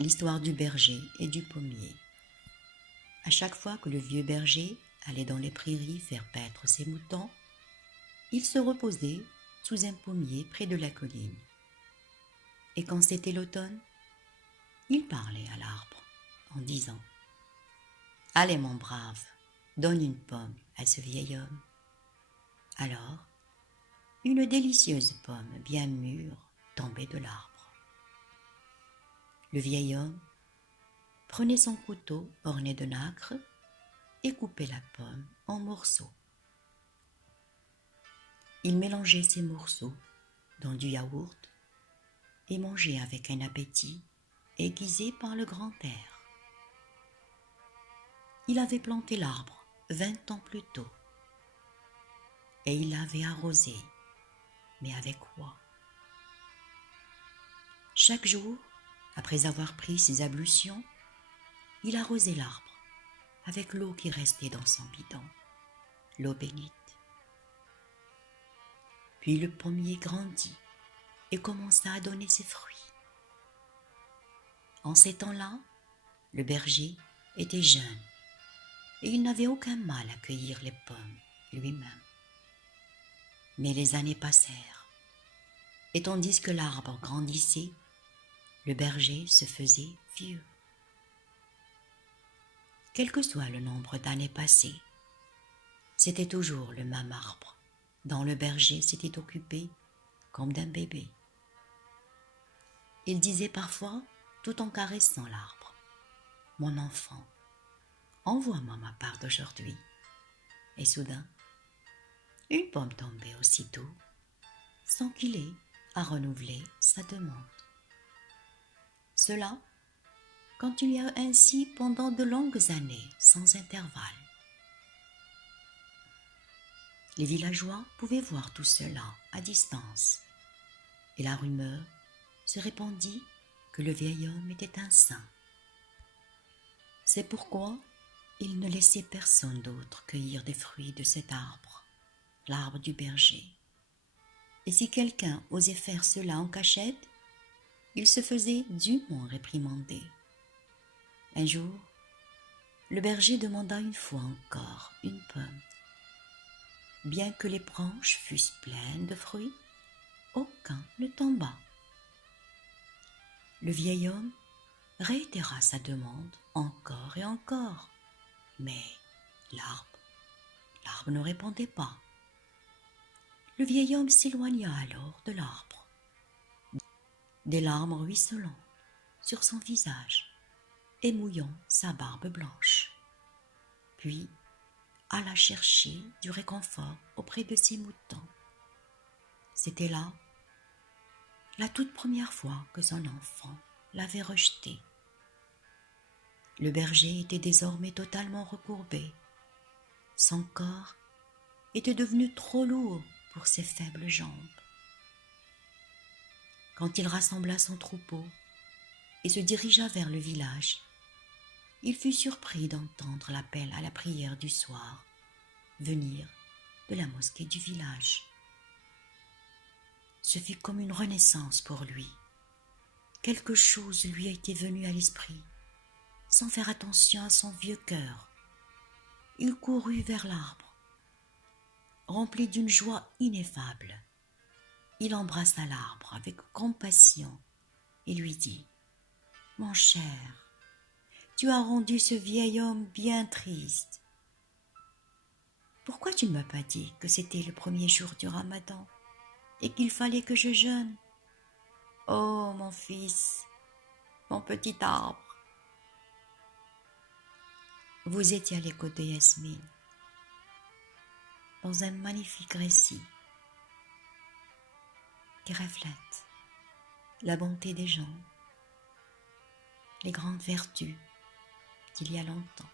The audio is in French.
L'histoire du berger et du pommier. À chaque fois que le vieux berger allait dans les prairies faire paître ses moutons, il se reposait sous un pommier près de la colline. Et quand c'était l'automne, il parlait à l'arbre en disant « Allez mon brave, donne une pomme à ce vieil homme. » Alors, une délicieuse pomme bien mûre tombait de l'arbre. Le vieil homme prenait son couteau orné de nacre et coupait la pomme en morceaux. Il mélangeait ces morceaux dans du yaourt et mangeait avec un appétit aiguisé par le grand air. Il avait planté l'arbre 20 ans plus tôt et il l'avait arrosé, mais avec quoi? Chaque jour, après avoir pris ses ablutions, il arrosait l'arbre avec l'eau qui restait dans son bidon, l'eau bénite. Puis le pommier grandit et commença à donner ses fruits. En ces temps-là, le berger était jeune et il n'avait aucun mal à cueillir les pommes lui-même. Mais les années passèrent et tandis que l'arbre grandissait, le berger se faisait vieux. Quel que soit le nombre d'années passées, c'était toujours le même arbre dont le berger s'était occupé comme d'un bébé. Il disait parfois, tout en caressant l'arbre, « Mon enfant, envoie-moi ma part d'aujourd'hui. » Et soudain, une pomme tombait aussitôt, sans qu'il ait à renouveler sa demande. Cela continua ainsi pendant de longues années, sans intervalle. Les villageois pouvaient voir tout cela à distance, et la rumeur se répandit que le vieil homme était un saint. C'est pourquoi il ne laissait personne d'autre cueillir des fruits de cet arbre, l'arbre du berger. Et si quelqu'un osait faire cela en cachette, il se faisait dûment réprimander. Un jour, le berger demanda une fois encore une pomme. Bien que les branches fussent pleines de fruits, aucun ne tomba. Le vieil homme réitéra sa demande encore et encore, mais l'arbre ne répondait pas. Le vieil homme s'éloigna alors de l'arbre, des larmes ruisselant sur son visage et mouillant sa barbe blanche. Puis alla chercher du réconfort auprès de ses moutons. C'était là la toute première fois que son enfant l'avait rejeté. Le berger était désormais totalement recourbé. Son corps était devenu trop lourd pour ses faibles jambes. Quand il rassembla son troupeau et se dirigea vers le village, il fut surpris d'entendre l'appel à la prière du soir venir de la mosquée du village. Ce fut comme une renaissance pour lui. Quelque chose lui était venu à l'esprit, sans faire attention à son vieux cœur. Il courut vers l'arbre, rempli d'une joie ineffable. Il embrassa l'arbre avec compassion et lui dit « Mon cher, tu as rendu ce vieil homme bien triste. Pourquoi tu ne m'as pas dit que c'était le premier jour du Ramadan et qu'il fallait que je jeûne? Oh, mon fils, mon petit arbre. » Vous étiez à l'écoute de Yasmine dans un magnifique récit qui reflète la bonté des gens, les grandes vertus d'il y a longtemps.